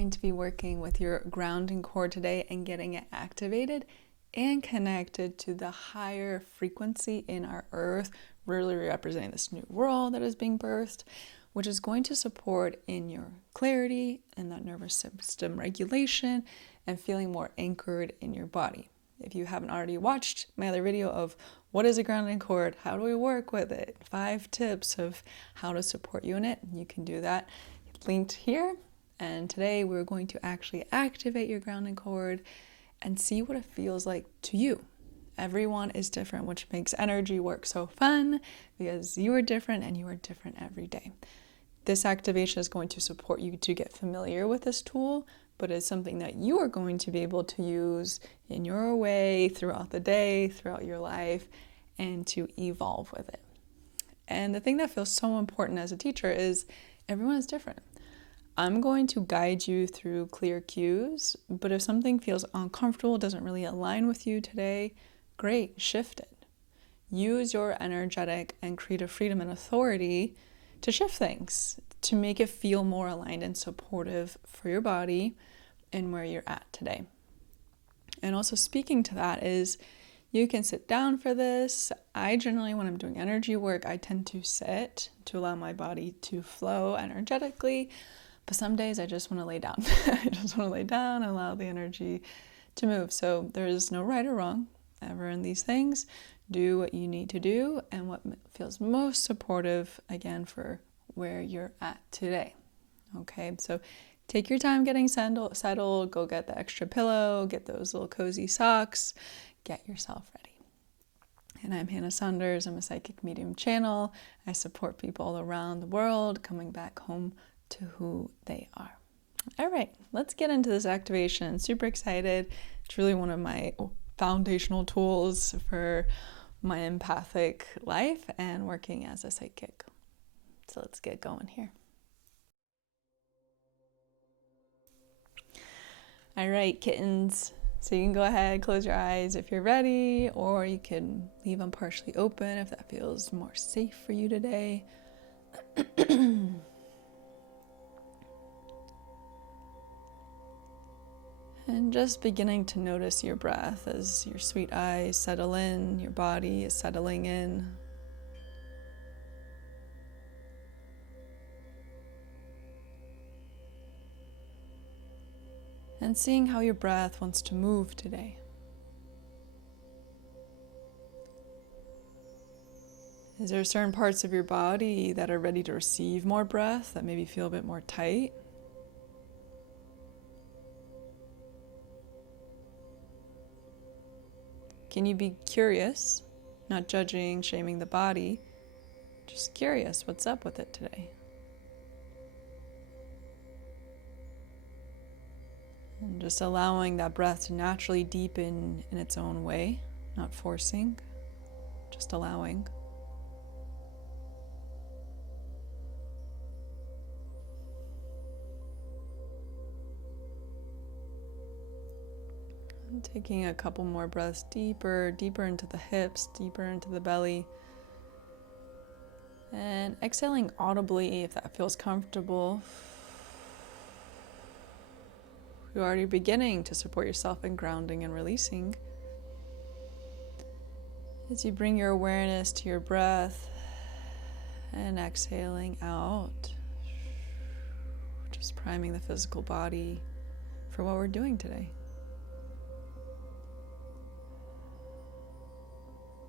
going to be working with your grounding core today and getting it activated and connected to the higher frequency in our earth, really representing this new world that is being birthed, which is going to support in your clarity and that nervous system regulation and feeling more anchored in your body. If you haven't already watched my other video of what is a grounding cord, how do we work with it, 5 tips of how to support you in it, you can do that, linked here. And today we're going to actually activate your grounding cord and see what it feels like to you. Everyone is different, which makes energy work so fun because you are different and you are different every day. This activation is going to support you to get familiar with this tool, but it's something that you are going to be able to use in your way throughout the day, throughout your life, and to evolve with it. And the thing that feels so important as a teacher is everyone is different. I'm going to guide you through clear cues, but if something feels uncomfortable, doesn't really align with you today, great, shift it. Use your energetic and creative freedom and authority to shift things, to make it feel more aligned and supportive for your body and where you're at today. And also speaking to that is, you can sit down for this. I generally, when I'm doing energy work, I tend to sit to allow my body to flow energetically. But some days I just want to lay down. I just want to lay down and allow the energy to move. So there is no right or wrong ever in these things. Do what you need to do and what feels most supportive, again, for where you're at today. Okay, so take your time getting settled. Go get the extra pillow, get those little cozy socks, get yourself ready. And I'm Hannah Saunders. I'm a psychic medium channel. I support people all around the world coming back home to who they are. All right, let's get into this activation. Super excited. It's really one of my foundational tools for my empathic life and working as a psychic. So let's get going here. All right, kittens. So you can go ahead, close your eyes if you're ready, or you can leave them partially open if that feels more safe for you today. And just beginning to notice your breath as your sweet eyes settle in, your body is settling in. And seeing how your breath wants to move today. Is there certain parts of your body that are ready to receive more breath, that maybe feel a bit more tight? Can you be curious, not judging, shaming the body, just curious what's up with it today? And just allowing that breath to naturally deepen in its own way, not forcing, just allowing. And taking a couple more breaths deeper into the hips, deeper into the belly. And exhaling audibly if that feels comfortable. You're already beginning to support yourself in grounding and releasing. As you bring your awareness to your breath and exhaling out, just priming the physical body for what we're doing today.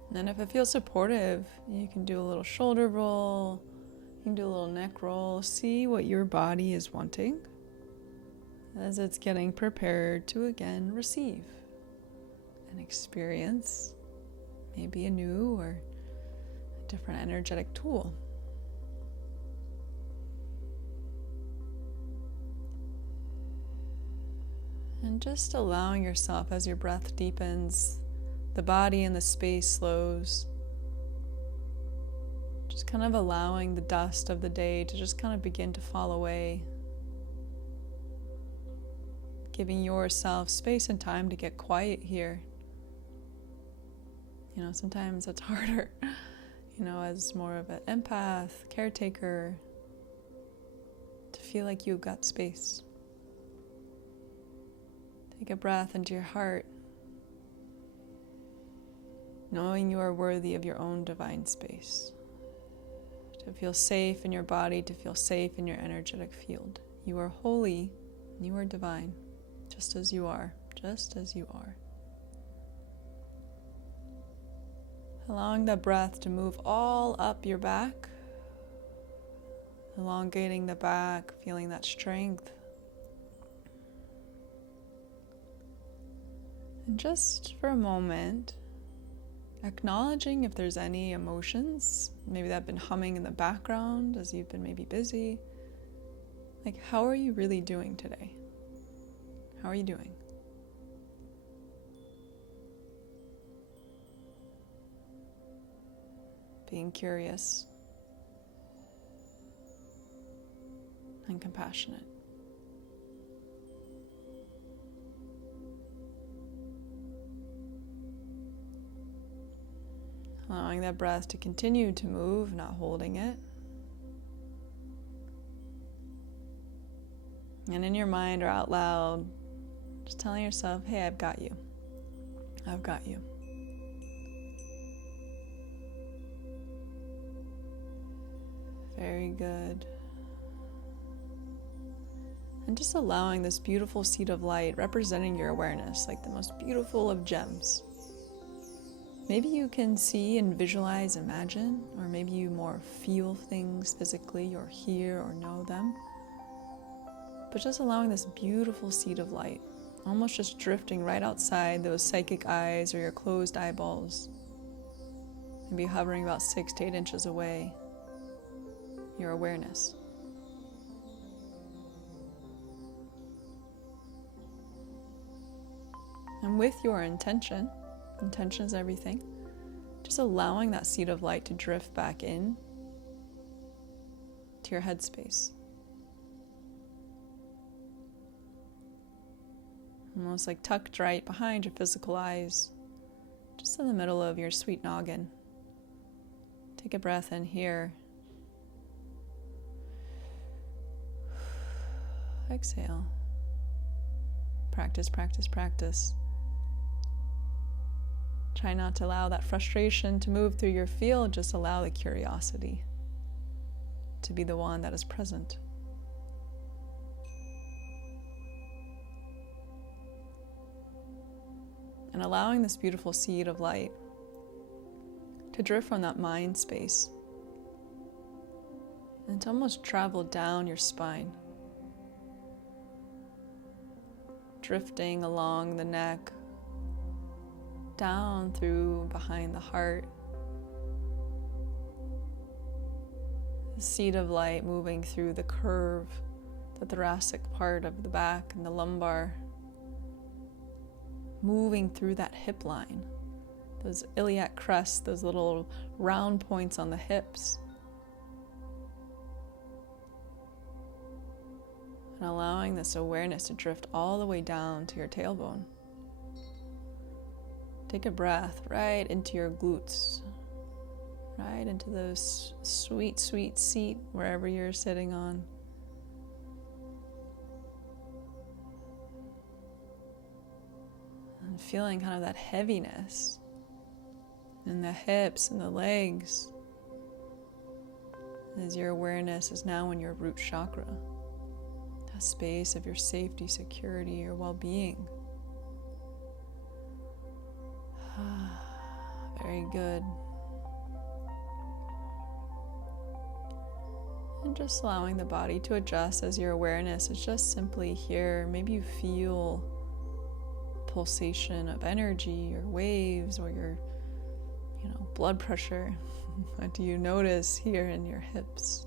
And then if it feels supportive, you can do a little shoulder roll, you can do a little neck roll, see what your body is wanting as it's getting prepared to again receive and experience maybe a new or a different energetic tool. And just allowing yourself as your breath deepens, the body and the space slows, just kind of allowing the dust of the day to just kind of begin to fall away. Giving yourself space and time to get quiet here. You know, sometimes it's harder, as more of an empath, caretaker, to feel like you've got space. Take a breath into your heart, knowing you are worthy of your own divine space. To feel safe in your body, to feel safe in your energetic field. You are holy, and you are divine, just as you are, just as you are. Allowing the breath to move all up your back, elongating the back, feeling that strength. And just for a moment, acknowledging if there's any emotions, maybe that have been humming in the background as you've been maybe busy. Like, how are you really doing today? How are you doing? Being curious and compassionate. Allowing that breath to continue to move, not holding it. And in your mind or out loud, just telling yourself, hey, I've got you. I've got you. Very good. And just allowing this beautiful seed of light representing your awareness, like the most beautiful of gems. Maybe you can see and visualize, imagine, or maybe you more feel things physically or hear or know them. But just allowing this beautiful seed of light, almost just drifting right outside those psychic eyes or your closed eyeballs. Maybe hovering about 6 to 8 inches away. Your awareness. And with your intention is everything, just allowing that seed of light to drift back in to your headspace. Almost like tucked right behind your physical eyes, just in the middle of your sweet noggin. Take a breath in here. Exhale. Practice, practice, practice. Try not to allow that frustration to move through your field. Just allow the curiosity to be the one that is present. And allowing this beautiful seed of light to drift from that mind space and to almost travel down your spine, drifting along the neck, down through behind the heart. The seed of light moving through the curve, the thoracic part of the back and the lumbar, moving through that hip line, those iliac crests, those little round points on the hips. And allowing this awareness to drift all the way down to your tailbone. Take a breath right into your glutes, right into those sweet, sweet seat wherever you're sitting on. And feeling kind of that heaviness in the hips and the legs as your awareness is now in your root chakra, that space of your safety, security, your well-being. Very good. And just allowing the body to adjust as your awareness is just simply here. Maybe you feel pulsation of energy or waves or your, blood pressure. What do you notice here in your hips?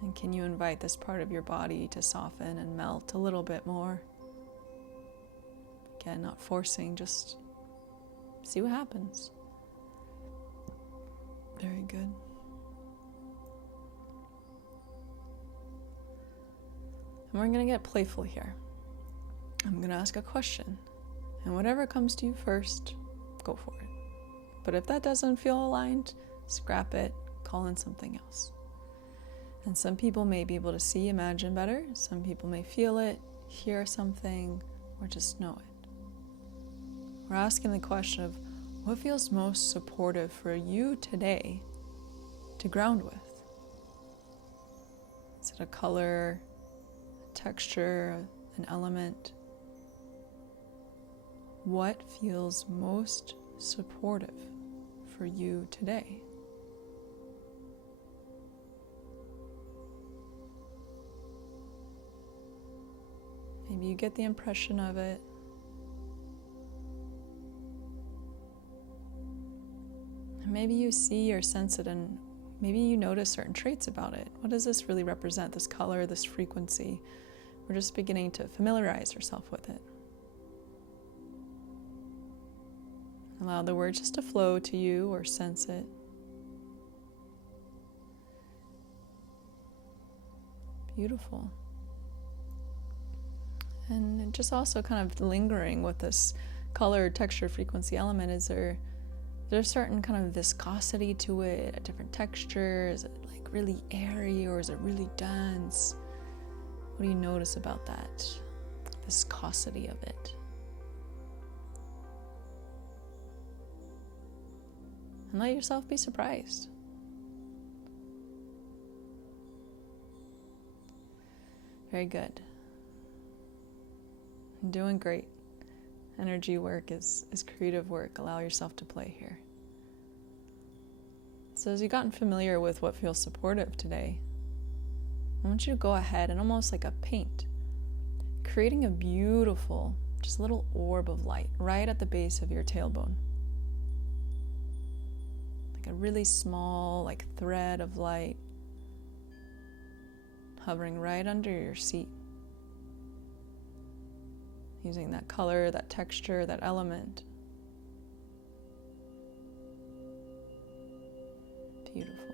And can you invite this part of your body to soften and melt a little bit more? Again, not forcing, just see what happens. Very good. And we're going to get playful here. I'm going to ask a question, and whatever comes to you first, go for it. But if that doesn't feel aligned, scrap it, call in something else. And some people may be able to see, imagine better. Some people may feel it, hear something, or just know it. We're asking the question of what feels most supportive for you today to ground with. Is it a color, a texture, an element? What feels most supportive for you today? Maybe you get the impression of it. And maybe you see or sense it, and maybe you notice certain traits about it. What does this really represent, this color, this frequency? We're just beginning to familiarize ourselves with it. Allow the word just to flow to you or sense it. Beautiful. And just also kind of lingering with this color, texture, frequency element, is there's a certain kind of viscosity to it, a different texture? Is it like really airy or is it really dense? What do you notice about that viscosity of it? And let yourself be surprised. Very good. Doing great. Energy work is creative work. Allow yourself to play here. So as you've gotten familiar with what feels supportive today, I want you to go ahead and almost like a paint, creating a beautiful, just little orb of light right at the base of your tailbone. Like a really small, like thread of light hovering right under your seat. Using that color, that texture, that element. Beautiful.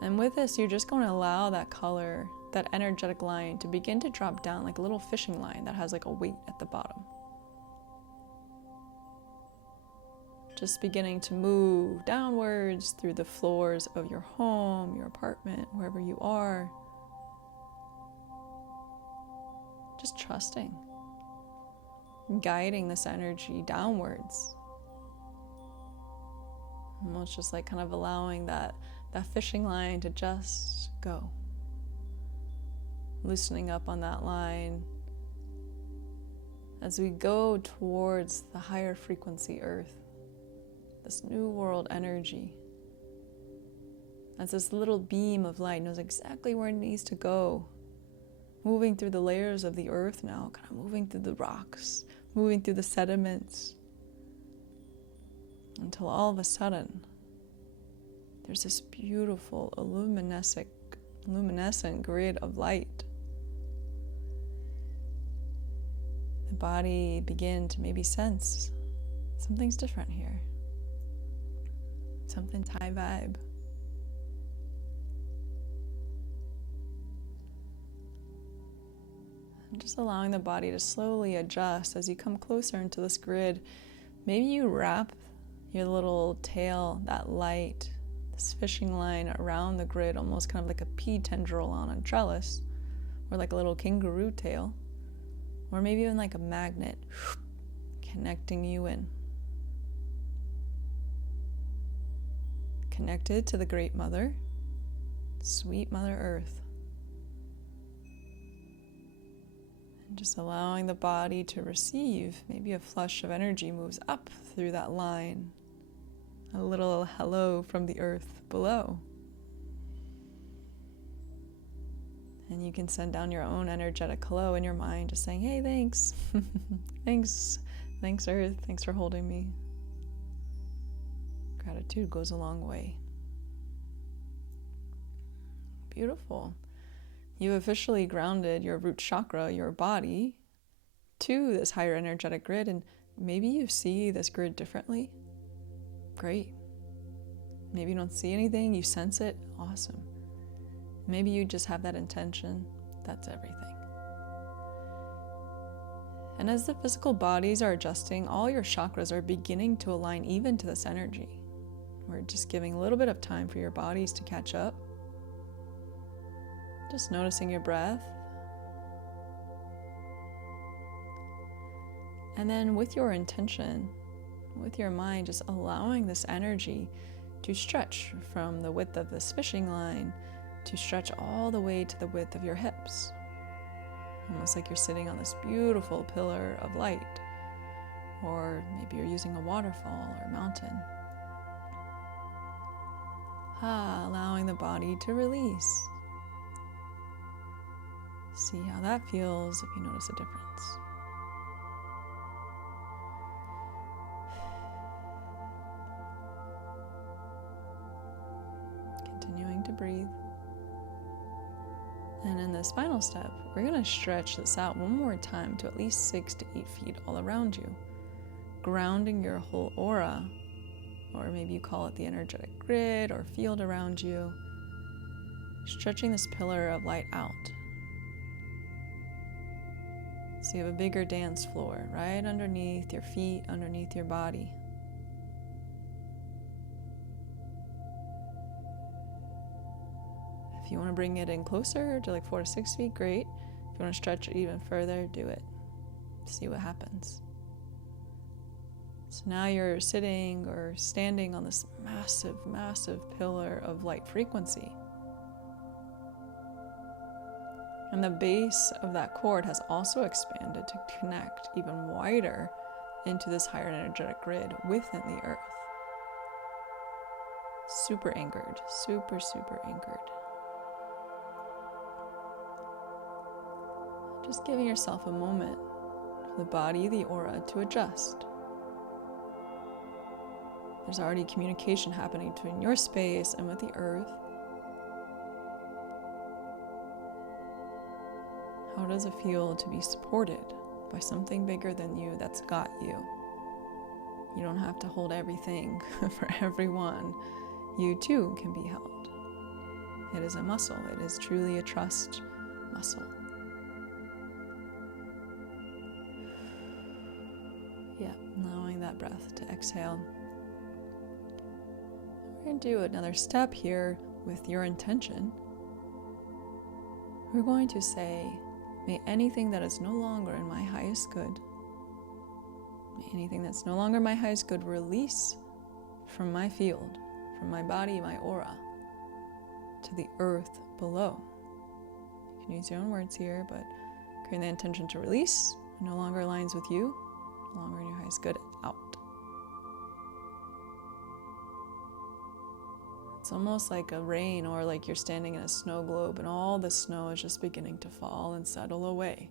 And with this, you're just going to allow that color, that energetic line, to begin to drop down like a little fishing line that has like a weight at the bottom. Just beginning to move downwards through the floors of your home, your apartment, wherever you are. Just trusting, guiding this energy downwards. Almost just like kind of allowing that fishing line to just go. Loosening up on that line as we go towards the higher frequency earth, this new world energy. As this little beam of light knows exactly where it needs to go. Moving through the layers of the earth now, kind of moving through the rocks, moving through the sediments, until all of a sudden, there's this beautiful luminescent grid of light. The body begin to maybe sense something's different here. Something's high vibe. Just allowing the body to slowly adjust as you come closer into this grid. Maybe you wrap your little tail, that light, this fishing line around the grid, almost kind of like a pea tendril on a trellis, or like a little kangaroo tail, or maybe even like a magnet connecting you in. Connected to the Great Mother, sweet Mother Earth. Just allowing the body to receive, maybe a flush of energy moves up through that line. A little hello from the earth below. And you can send down your own energetic hello in your mind, just saying, hey, thanks. Thanks earth, thanks for holding me. Gratitude goes a long way. Beautiful. You officially grounded your root chakra, your body, to this higher energetic grid, and maybe you see this grid differently. Great. Maybe you don't see anything, you sense it. Awesome. Maybe you just have that intention. That's everything. And as the physical bodies are adjusting, all your chakras are beginning to align even to this energy. We're just giving a little bit of time for your bodies to catch up. Just noticing your breath. And then with your intention, with your mind, just allowing this energy to stretch from the width of this fishing line to stretch all the way to the width of your hips. Almost like you're sitting on this beautiful pillar of light, or maybe you're using a waterfall or mountain. Allowing the body to release. See how that feels if you notice a difference. Continuing to breathe. And in this final step, we're going to stretch this out one more time to at least 6 to 8 feet all around you, grounding your whole aura, or maybe you call it the energetic grid or field around you, stretching this pillar of light out. So you have a bigger dance floor right underneath your feet, underneath your body. If you want to bring it in closer to like 4 to 6 feet, great. If you want to stretch it even further, do it. See what happens. So now you're sitting or standing on this massive, massive pillar of light frequency. And the base of that cord has also expanded to connect even wider into this higher energetic grid within the earth. Super anchored, super, super anchored. Just giving yourself a moment for the body, the aura to adjust. There's already communication happening between your space and with the earth. How does it feel to be supported by something bigger than you that's got you? You don't have to hold everything for everyone. You too can be held. It is a muscle. It is truly a trust muscle. Yeah, allowing that breath to exhale. We're going to do another step here with your intention. We're going to say, may anything that is no longer in my highest good, may anything that's no longer my highest good release from my field, from my body, my aura, to the earth below. You can use your own words here, but creating the intention to release no longer aligns with you, no longer in your highest good, out. It's almost like a rain, or like you're standing in a snow globe and all the snow is just beginning to fall and settle away.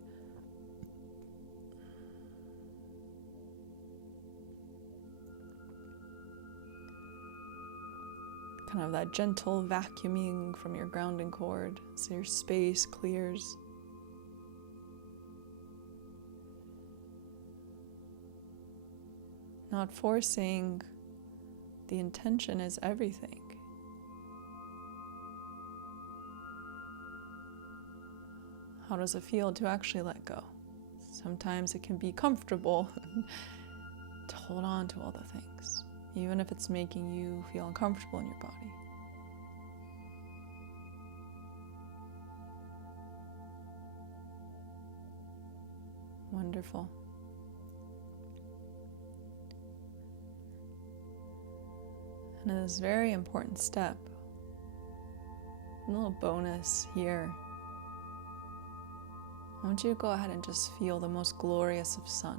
Kind of that gentle vacuuming from your grounding cord so your space clears. Not forcing, the intention is everything. How does it feel to actually let go? Sometimes it can be comfortable to hold on to all the things, even if it's making you feel uncomfortable in your body. Wonderful. And in this very important step, a little bonus here, I want you to go ahead and just feel the most glorious of sun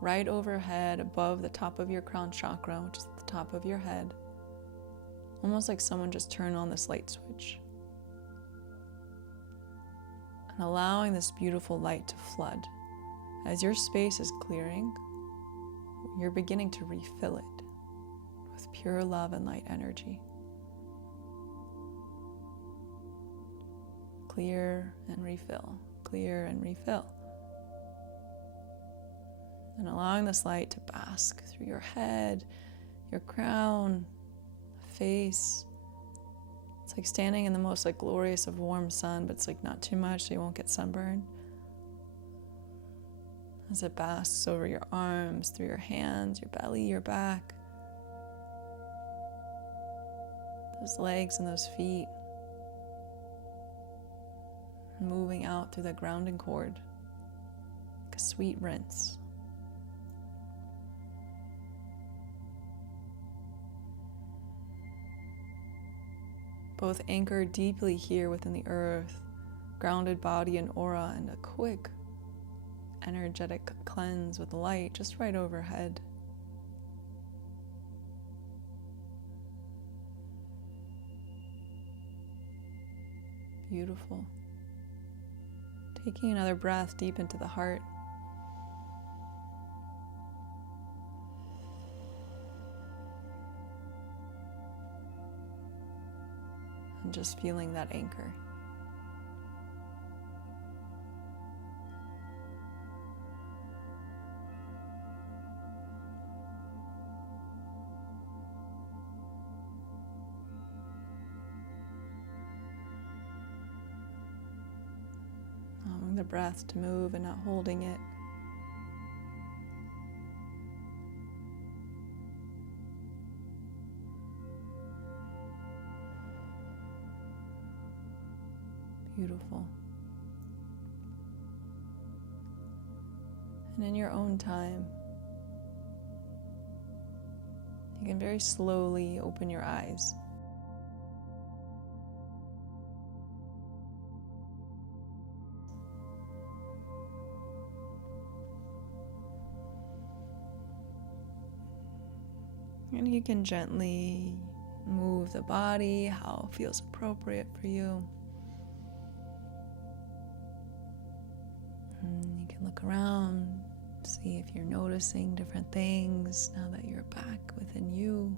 right overhead, above the top of your crown chakra, which is the top of your head. Almost like someone just turned on this light switch. And allowing this beautiful light to flood. As your space is clearing, you're beginning to refill it with pure love and light energy. Clear and refill. Clear and refill. And allowing this light to bask through your head, your crown, face. It's like standing in the most like glorious of warm sun, but it's like not too much so you won't get sunburned. As it basks over your arms, through your hands, your belly, your back. those legs and those feet, moving out through the grounding cord like a sweet rinse. Both anchor deeply here within the earth, grounded body and aura, and a quick energetic cleanse with light just right overhead. Beautiful. Taking another breath deep into the heart. And just feeling that anchor. Allowing the breath to move and not holding it. Beautiful. And in your own time, you can very slowly open your eyes. And you can gently move the body, how it feels appropriate for you. And you can look around, see if you're noticing different things now that you're back within you.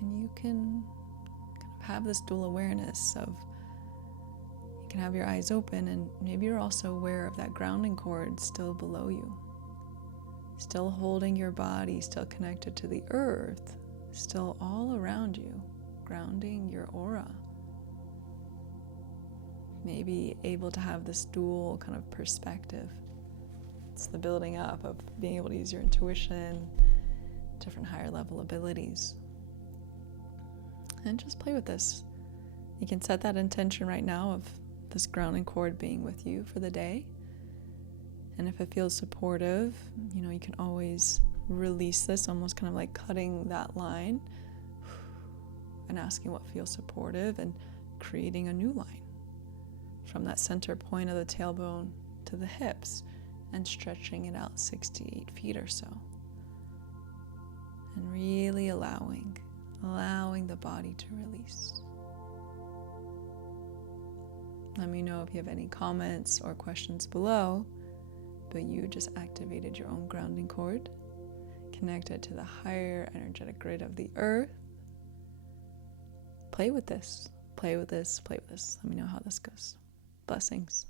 And you can kind of have this dual awareness of, you can have your eyes open and maybe you're also aware of that grounding cord still below you. Still holding your body, still connected to the earth, still all around you, grounding your aura. Maybe able to have this dual kind of perspective. It's the building up of being able to use your intuition, different higher level abilities. And just play with this. You can set that intention right now of this grounding cord being with you for the day. And if it feels supportive, you can always release this, almost kind of like cutting that line and asking what feels supportive and creating a new line from that center point of the tailbone to the hips and stretching it out 6 to 8 feet or so. And really allowing the body to release. Let me know if you have any comments or questions below, but you just activated your own grounding cord, connected to the higher energetic grid of the earth. Play with this, play with this, play with this. Let me know how this goes. Blessings.